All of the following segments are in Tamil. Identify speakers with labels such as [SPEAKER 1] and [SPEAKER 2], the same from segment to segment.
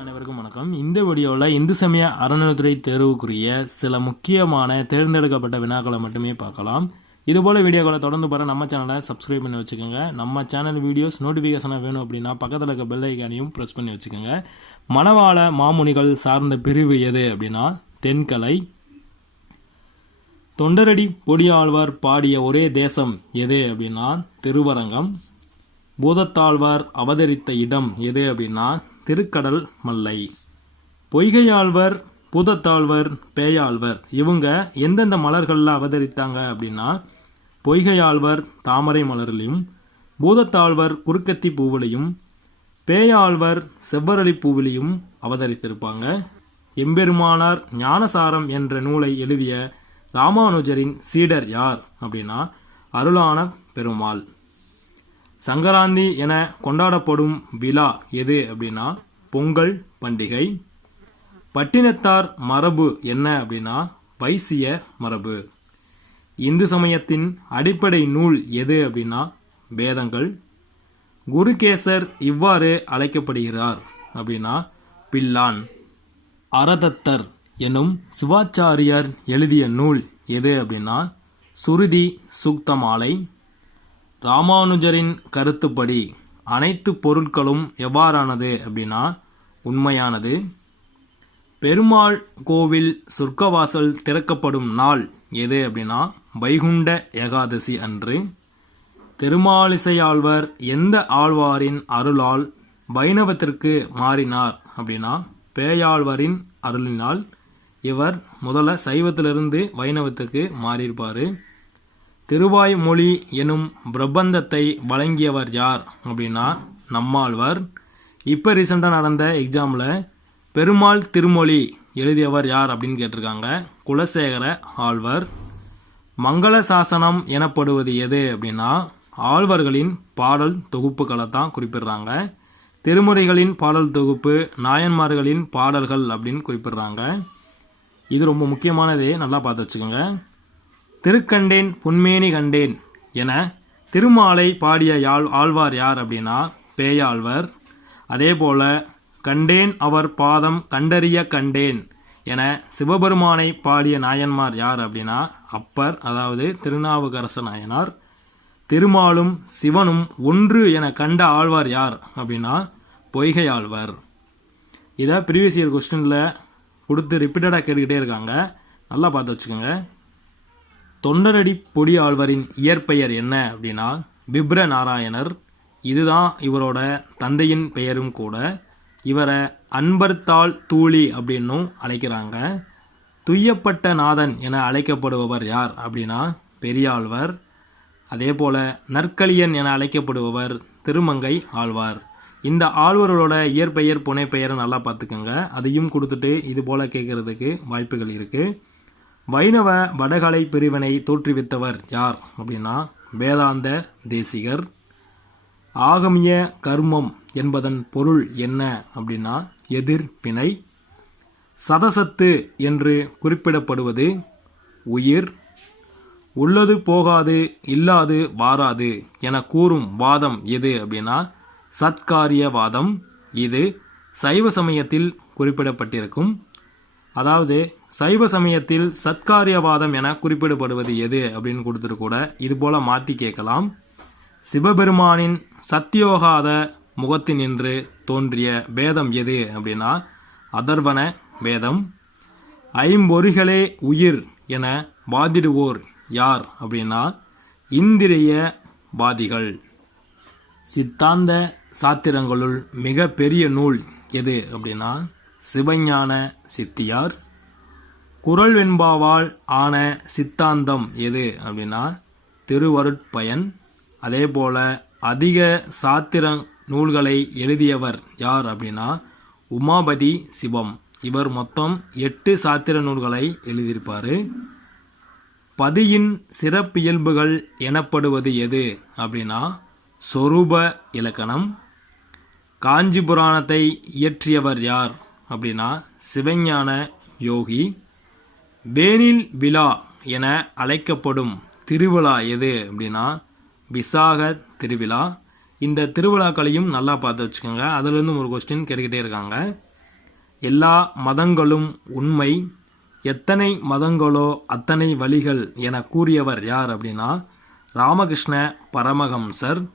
[SPEAKER 1] அனைவருக்கும் வணக்கம். இந்த வீடியோவில் இந்து சமய அறநிலைத்துறை தேர்வுக்குரிய சில முக்கியமான தேர்ந்தெடுக்கப்பட்ட வினாக்களை மட்டுமே பார்க்கலாம். இதுபோல் வீடியோக்களை தொடர்ந்து பாரு நம்ம சேனலை சப்ஸ்கிரைப் பண்ணி வச்சுக்கோங்க. நம்ம சேனல் வீடியோஸ் நோட்டிஃபிகேஷனாக வேணும் அப்படின்னா பக்கத்தில் இருக்க பெல் ஐக்கானையும் ப்ரெஸ் பண்ணி வச்சுக்கோங்க. மணவாள மாமுனிகள் சார்ந்த பிரிவு எது அப்படின்னா தென்கலை. தொண்டரடி பொடியாழ்வார் பாடிய ஒரே தேசம் எது அப்படின்னா திருவரங்கம். பூதத்தாழ்வார் அவதரித்த இடம் எது அப்படின்னா திருக்கடல் மல்லை. பொய்கையாழ்வர் பூதத்தாழ்வர் பேயாழ்வர் இவங்க எந்தெந்த மலர்களில் அவதரித்தாங்க அப்படின்னா பொய்கையாழ்வர் தாமரை மலரிலையும் பூதத்தாழ்வர் குறுக்கத்தி பூவிலையும் பேயாழ்வர் செவ்வரளி பூவிலையும் அவதரித்திருப்பாங்க. எம்பெருமானார் ஞானசாரம் என்ற நூலை எழுதிய ராமானுஜரின் சீடர் யார் அப்படின்னா அருளான பெருமாள். சங்கராந்தி என கொண்டாடப்படும் விழா எது அப்படின்னா பொங்கல் பண்டிகை. பட்டினத்தார் மரபு என்ன அப்படின்னா வைசிய மரபு. இந்து சமயத்தின் அடிப்படை நூல் எது அப்படின்னா வேதங்கள். குருகேசர் இவ்வாறு அழைக்கப்படுகிறார் அப்படின்னா பில்லான் அரதத்தர் எனும் சிவாச்சாரியார் எழுதிய நூல் எது அப்படின்னா சுருதி சூக்தமாலை. ராமானுஜரின் கருத்துப்படி அனைத்து பொருட்களும் எவ்வாறானது அப்படின்னா உண்மையானது. பெருமாள் கோவில் சொர்க்கவாசல் திறக்கப்படும் நாள் எது அப்படின்னா வைகுண்ட ஏகாதசி அன்று. திருமாலிசையாழ்வர் எந்த ஆழ்வாரின் அருளால் வைணவத்திற்கு மாறினார் அப்படின்னா பேயாழ்வரின் அருளினால் இவர் முதல்ல சைவத்திலிருந்து வைணவத்துக்கு மாறியிருப்பார். திருவாய்மொழி எனும் பிரபந்தத்தை வழங்கியவர் யார் அப்படின்னா நம்மாழ்வார். இப்போ ரீசெண்டாக நடந்த எக்ஸாமில் பெருமாள் திருமொழி எழுதியவர் யார் அப்படின்னு கேட்டிருக்காங்க. குலசேகர ஆழ்வர். மங்கள சாசனம் எனப்படுவது எது அப்படின்னா ஆழ்வர்களின் பாடல் தொகுப்புகளை தான் குறிப்பிடுறாங்க. திருமுறைகளின் பாடல் தொகுப்பு நாயன்மார்களின் பாடல்கள் அப்படின்னு குறிப்பிடுறாங்க. இது ரொம்ப முக்கியமானதே நல்லா பார்த்து வச்சுக்கோங்க. திருக்கண்டேன் பொன்மேனி கண்டேன் என திருமாலை பாடிய யாழ் ஆழ்வார் யார் அப்படின்னா பேயாழ்வர். அதே போல கண்டேன் அவர் பாதம் கண்டறிய கண்டேன் என சிவபெருமானை பாடிய நாயன்மார் யார் அப்படின்னா அப்பர் அதாவது திருநாவுக்கரச நாயனார். திருமாலும் சிவனும் ஒன்று என கண்ட ஆழ்வார் யார் அப்படின்னா பொய்கை ஆழ்வார் இதை ப்ரீவியஸ் இயர் கொஸ்டினில் கொடுத்து ரிப்பீட்டடாக கேட்டுக்கிட்டே இருக்காங்க. நல்லா பார்த்து வச்சுக்கோங்க. தொண்டரடி பொடி ஆழ்வரின் இயற்பெயர் என்ன அப்படின்னா பிப்ர நாராயணர். இதுதான் இவரோட தந்தையின் பெயரும் கூட. இவரை அன்பர்த்தாள் தூளி அப்படின்னும் அழைக்கிறாங்க. துய்யப்பட்ட நாதன் என அழைக்கப்படுபவர் யார் அப்படின்னா பெரியாழ்வர். அதே போல் நற்களியன் என அழைக்கப்படுபவர் திருமங்கை ஆழ்வார். இந்த ஆழ்வர்களோட இயற்பெயர் புனைப்பெயரை நல்லா பார்த்துக்கோங்க. அதையும் கொடுத்துட்டு இது போல் கேட்குறதுக்கு வாய்ப்புகள் இருக்குது வைணவ வடகலை பிரிவினை தோற்றுவித்தவர் யார் அப்படின்னா வேதாந்த தேசிகர். ஆகமிய கர்மம் என்பதன் பொருள் என்ன அப்படின்னா எதிர்ப்பிணை சதசத்து என்று குறிப்பிடப்படுவது உயிர். உள்ளது போகாது இல்லாது வாராது என கூறும் வாதம் எது அப்படின்னா சத்காரியவாதம். இது சைவ சமயத்தில் குறிப்பிடப்பட்டிருக்கும் அதாவது சைவ சமயத்தில் சத்காரியவாதம் என குறிப்பிடப்படுவது எது அப்படின்னு கொடுத்துட்டு கூட இது போல் மாற்றி கேட்கலாம். சிவபெருமானின் சத்தியோகாத முகத்தினின்று தோன்றிய வேதம் எது அப்படின்னா அதர்வன வேதம். ஐம்பொறிகளே உயிர் என வாதிடுவோர் யார் அப்படின்னா இந்திரிய வாதிகள். சித்தாந்த சாத்திரங்களுள் மிக பெரிய நூல் எது அப்படின்னா சிவஞான சித்தியார். குரல் வெண்பாவால் ஆன சித்தாந்தம் எது அப்படின்னா திருவருட்பயன். அதே போல் அதிக சாத்திர நூல்களை எழுதியவர் யார் அப்படின்னா உமாபதி சிவம். இவர் மொத்தம் எட்டு சாத்திர நூல்களை எழுதியிருப்பார். பதியின் சிறப்பியல்புகள் எனப்படுவது எது அப்படின்னா சொரூப இலக்கணம். காஞ்சி புராணத்தை இயற்றியவர் யார்? அப்படின்னா சிவஞான யோகி. வேனில் விழா என அழைக்கப்படும் திருவிழா எது அப்படின்னா விசாக திருவிழா. இந்த திருவிழாக்களையும் நல்லா பார்த்து வச்சுக்கோங்க. அதுலேருந்து ஒரு கொஸ்டின் கேட்டுக்கிட்டே இருக்காங்க. எல்லா மதங்களும் உண்மை. எத்தனை மதங்களோ அத்தனை வழிகள் என கூறியவர் யார் அப்படின்னா ராமகிருஷ்ண பரமஹம்சர்.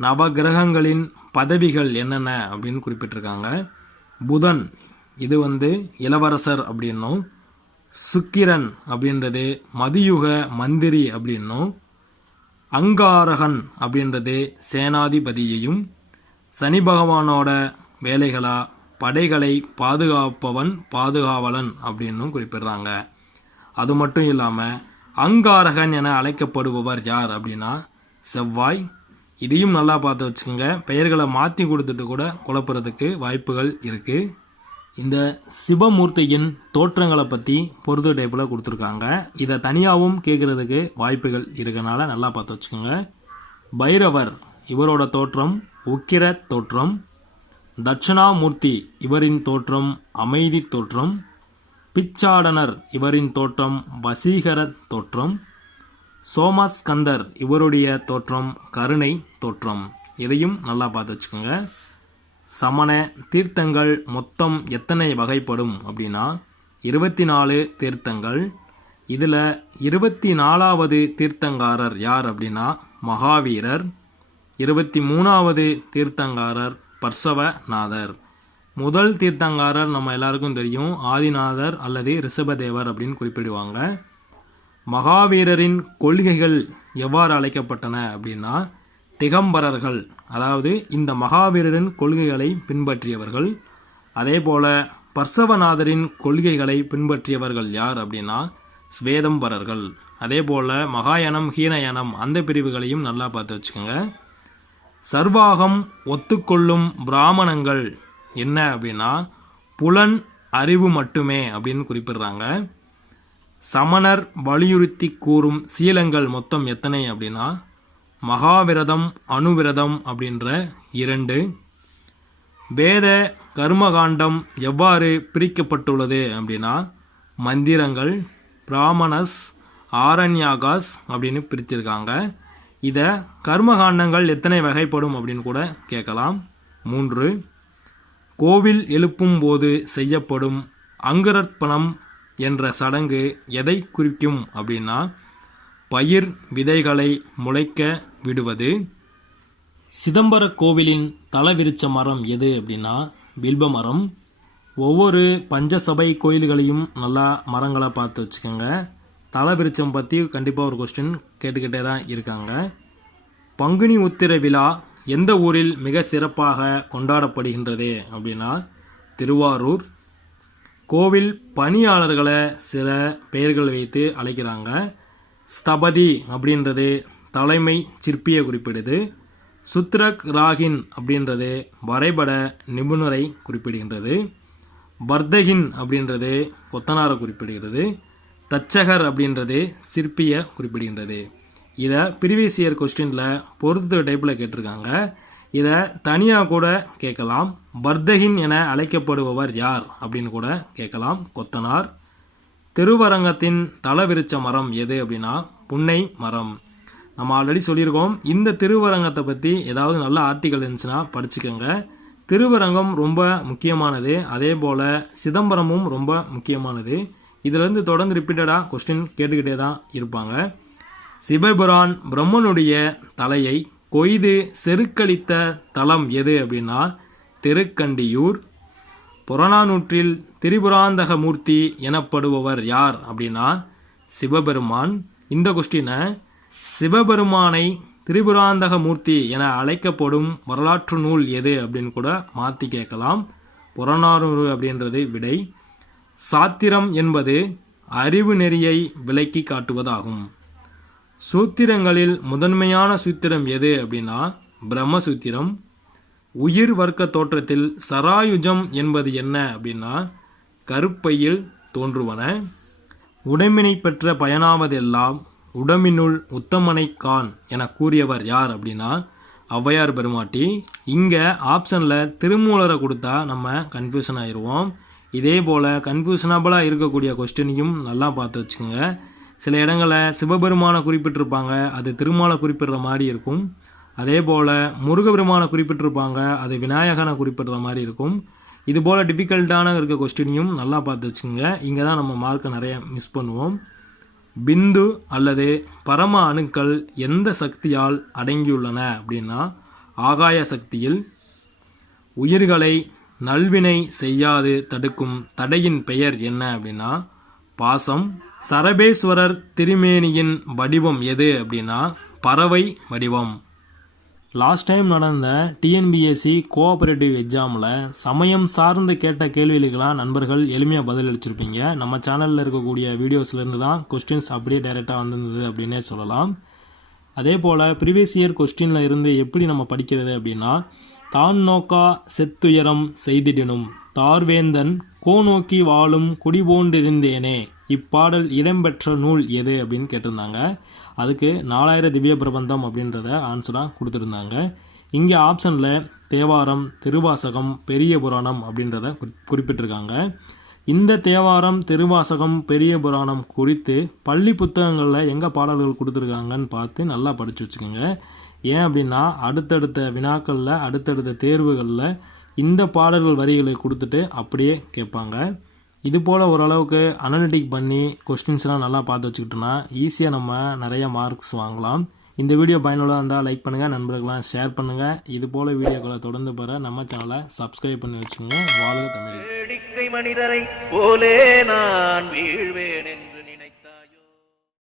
[SPEAKER 1] நவகிரகங்களின் பதவிகள் என்னென்ன அப்படின்னு குறிப்பிட்டிருக்காங்க. புதன் இது வந்து இளவரசர் அப்படின்னும் சுக்கிரன் அப்படின்றது மதியுக மந்திரி அப்படின்னும் அங்காரகன் அப்படின்றது சேனாதிபதியையும் சனி பகவானோட வேலைகளா படைகளை பாதுகாப்பவன் பாதுகாவலன் அப்படின்னும் குறிப்பிடுறாங்க. அது மட்டும் இல்லாமல் அங்காரகன் என அழைக்கப்படுபவர் யார் அப்படின்னா செவ்வாய் இதையும் நல்லா பார்த்து வச்சுக்கோங்க. பெயர்களை மாற்றி கொடுத்துட்டு கூட குழப்புறதுக்கு வாய்ப்புகள் இருக்குது இந்த சிவமூர்த்தியின் தோற்றங்களை பற்றி பொறுத்து டைப்பில் கொடுத்துருக்காங்க. இதை தனியாகவும் கேட்குறதுக்கு வாய்ப்புகள் இருக்கனால நல்லா பார்த்து வச்சுக்கோங்க. பைரவர் இவரோட தோற்றம் உக்கிர தோற்றம். தட்சிணாமூர்த்தி இவரின் தோற்றம் அமைதி தோற்றம். பிச்சாடனர் இவரின் தோற்றம் வசீகர தோற்றம். சோமாஸ்கந்தர் இவருடைய தோற்றம் கருணை தோற்றம். இதையும் நல்லா பார்த்து வச்சுக்கோங்க. சமண தீர்த்தங்கள் மொத்தம் எத்தனை வகைப்படும் அப்படின்னா இருபத்தி நாலு தீர்த்தங்கள். இதில் இருபத்தி நாலாவது தீர்த்தங்காரர் யார் அப்படின்னா மகாவீரர். இருபத்தி மூணாவது தீர்த்தங்காரர் பர்சவநாதர். முதல் தீர்த்தங்காரர் நம்ம எல்லாருக்கும் தெரியும் ஆதிநாதர் அல்லது ரிஷபதேவர் அப்படின்னு குறிப்பிடுவாங்க. மகாவீரரின் கொள்கைகள் எவ்வாறு அழைக்கப்பட்டன அப்படின்னா திகம்பரர்கள் அதாவது இந்த மகாவீரரின் கொள்கைகளை பின்பற்றியவர்கள் அதே போல பர்சவநாதரின் கொள்கைகளை பின்பற்றியவர்கள் யார் அப்படின்னா ஸ்வேதம்பரர்கள். அதே போல மகாயணம் ஹீனயணம் அந்த பிரிவுகளையும் நல்லா பார்த்து வச்சுக்கோங்க. சர்வாகம் ஒத்துக்கொள்ளும் பிராமணங்கள் என்ன அப்படின்னா புலன் அறிவு மட்டுமே அப்படின்னு குறிப்பிடுறாங்க. சமணர் வலியுறுத்தி கூறும் சீலங்கள் மொத்தம் எத்தனை அப்படின்னா மகாவிரதம் அணுவிரதம் அப்படின்ற இரண்டு. வேத கர்மகாண்டம் எவ்வாறு பிரிக்கப்பட்டுள்ளது அப்படின்னா மந்திரங்கள் பிராமணஸ் ஆரண்யாகாஸ் அப்படின்னு பிரிச்சிருக்காங்க. இதை கர்மகாண்டங்கள் எத்தனை வகைப்படும் அப்படின்னு கூட கேட்கலாம். மூன்று கோவில் எழுப்பும் போது செய்யப்படும் அங்குரர்ப்பணம் என்ற சடங்கு எதை குறிக்கும் அப்படின்னா பயிர் விதைகளை முளைக்க விடுவது. சிதம்பர கோவிலின் தலவிருச்ச மரம் எது அப்படின்னா வில்வ மரம். ஒவ்வொரு பஞ்சசபை கோயில்களையும் நல்லா மரங்களை பார்த்து வச்சுக்கோங்க. தலவிருச்சம் பற்றி கண்டிப்பாக ஒரு கொஸ்டின் கேட்டுக்கிட்டே தான் இருக்காங்க. பங்குனி உத்திர விழா எந்த ஊரில் மிக சிறப்பாக கொண்டாடப்படுகின்றது அப்படின்னா திருவாரூர் கோவில் பணியாளர்களை சில பெயர்கள் வைத்து அழைக்கிறாங்க. ஸ்தபதி அப்படின்றது தலைமை சிற்பியை குறிப்பிடுது. சுத்ரக் ராகின் அப்படின்றது வரைபட நிபுணரை குறிப்பிடுகின்றது. பர்தகின் அப்படின்றது கொத்தனாரை குறிப்பிடுகிறது. தச்சகர் அப்படின்றது சிற்பியை குறிப்பிடுகின்றது. இதை ப்ரீவியஸ் இயர் கொஸ்டினில் பொறுத்து டைப்பில் கேட்டிருக்காங்க. இதை தனியாக கூட கேட்கலாம் பர்தகின் என அழைக்கப்படுபவர் யார்? அப்படின்னு கூட கேட்கலாம் கொத்தனார். திருவரங்கத்தின் தலவிருச்ச மரம் எது அப்படின்னா புன்னை மரம். நம்ம ஆல்ரெடி சொல்லியிருக்கோம். இந்த திருவரங்கத்தை பற்றி ஏதாவது நல்ல ஆர்டிக்கல் இருந்துச்சுன்னா படிச்சுக்கோங்க. திருவரங்கம் ரொம்ப முக்கியமானது. அதே போல் சிதம்பரமும் ரொம்ப முக்கியமானது. இதிலேருந்து தொடர்ந்து ரிப்பீட்டடாக கொஸ்டின் கேட்டுக்கிட்டே தான் இருப்பாங்க. சிவபுரான் பிரம்மனுடைய தலையை கொய்து செருக்களித்த தலம் எது அப்படின்னா திருக்கண்டியூர். புறநானூற்றில் திரிபுராந்தக மூர்த்தி எனப்படுபவர் யார் அப்படின்னா சிவபெருமான். இந்த கொஸ்டினை சிவபெருமானை திரிபுராந்தக மூர்த்தி என அழைக்கப்படும் வரலாற்று நூல் எது அப்படின்னு கூட மாற்றி கேட்கலாம். புறநானூறு அப்படின்றது விடை. சாத்திரம் என்பது அறிவு நெறியை விலக்கி காட்டுவதாகும். சூத்திரங்களில் முதன்மையான சூத்திரம் எது அப்படின்னா பிரம்மசூத்திரம். உயிர் வர்க்க தோற்றத்தில் சராயுஜம் என்பது என்ன அப்படின்னா கருப்பையில் தோன்றுவன. உடம்பினை பெற்ற பயனாவதெல்லாம் உடம்பினுள் உத்தமனை கான் என கூறியவர் யார் அப்படின்னா ஔவையார் பெருமாட்டி. இங்கே ஆப்ஷனில் திருமூலரை கொடுத்தா நம்ம கன்ஃபியூஷன் ஆயிடுவோம் இதே போல் கன்ஃபியூஷனபுளாக இருக்கக்கூடிய கொஸ்டினையும் நல்லா பார்த்து வச்சுக்கோங்க. சில இடங்களில் சிவபெருமானை குறிப்பிட்டிருப்பாங்க அது திருமாலை குறிப்பிடுற மாதிரி இருக்கும். அதே போல் முருகபெருமானை குறிப்பிட்டிருப்பாங்க அது விநாயகனை குறிப்பிடுற மாதிரி இருக்கும். இது போல் டிஃபிகல்ட்டான இருக்க கொஸ்டினையும் நல்லா பார்த்து வச்சுக்கோங்க. இங்கே தான் நம்ம மார்க்கை நிறைய மிஸ் பண்ணுவோம். பிந்து அல்லது பரம அணுக்கள் எந்த சக்தியால் அடங்கியுள்ளன அப்படின்னா ஆகாய சக்தியில் உயிர்களை நல்வினை செய்யாது தடுக்கும் தடையின் பெயர் என்ன அப்படின்னா பாசம் சரபேஸ்வரர் திருமேனியின் வடிவம் எது அப்படின்னா பறவை வடிவம். லாஸ்ட் டைம் நடந்த டிஎன்பிஎஸ்சி கோஆபரேட்டிவ் எக்ஸாமில் சமயம் சார்ந்து கேட்ட கேள்விகளுக்கெல்லாம் நண்பர்கள் எளிமையாக பதில் அளிச்சிருப்பீங்க. நம்ம சேனலில் இருக்கக்கூடிய வீடியோஸ்லேருந்து தான் கொஸ்டின்ஸ் அப்படியே டைரெக்டாக வந்திருந்தது அப்படின்னே சொல்லலாம். அதே போல் ப்ரீவியஸ் இயர் கொஸ்டினில் இருந்து எப்படி நம்ம படிக்கிறது அப்படின்னா தான் நோக்கா செத்துயரம் செய்திடினும் தார்வேந்தன் கோ நோக்கி வாழும் குடிபோன்றிருந்தேனே இப்பாடல் இடம்பெற்ற நூல் எது அப்படின்னு கேட்டிருந்தாங்க. அதுக்கு நாலாயிரம் திவ்ய பிரபந்தம் அப்படின்றத ஆன்சராக கொடுத்துருந்தாங்க. இங்கே ஆப்ஷனில் தேவாரம் திருவாசகம் பெரிய புராணம் அப்படின்றத குறி- குறிப்பிட்டிருக்காங்க. இந்த தேவாரம் திருவாசகம் பெரிய புராணம் குறித்து பள்ளி புத்தகங்களில் எங்கே பாடல்கள் கொடுத்துருக்காங்கன்னு பார்த்து நல்லா படித்து வச்சுக்கோங்க. ஏன் அப்படின்னா அடுத்தடுத்த வினாக்களில் அடுத்தடுத்த தேர்வுகளில் இந்த பாடல்கள் வரிகளை கொடுத்துட்டு அப்படியே கேட்பாங்க. இது போல் ஓரளவுக்கு அனலிட்டிக் பண்ணி கொஸ்டின்ஸ்லாம் நல்லா பார்த்து வச்சுக்கிட்டோன்னா ஈஸியாக நம்ம நிறைய மார்க்ஸ் வாங்கலாம். இந்த வீடியோ பயனுள்ளதாக இருந்தால் லைக் பண்ணுங்கள் நண்பர்களாம் ஷேர் பண்ணுங்கள் இது போல் வீடியோக்களை தொடர்ந்து பெற நம்ம சேனலை சப்ஸ்கிரைப் பண்ணி வச்சுக்கோங்க. வாழ்க தமிழ்.
[SPEAKER 2] மனிதரை போலே நான் வீழ்வேன் என்று.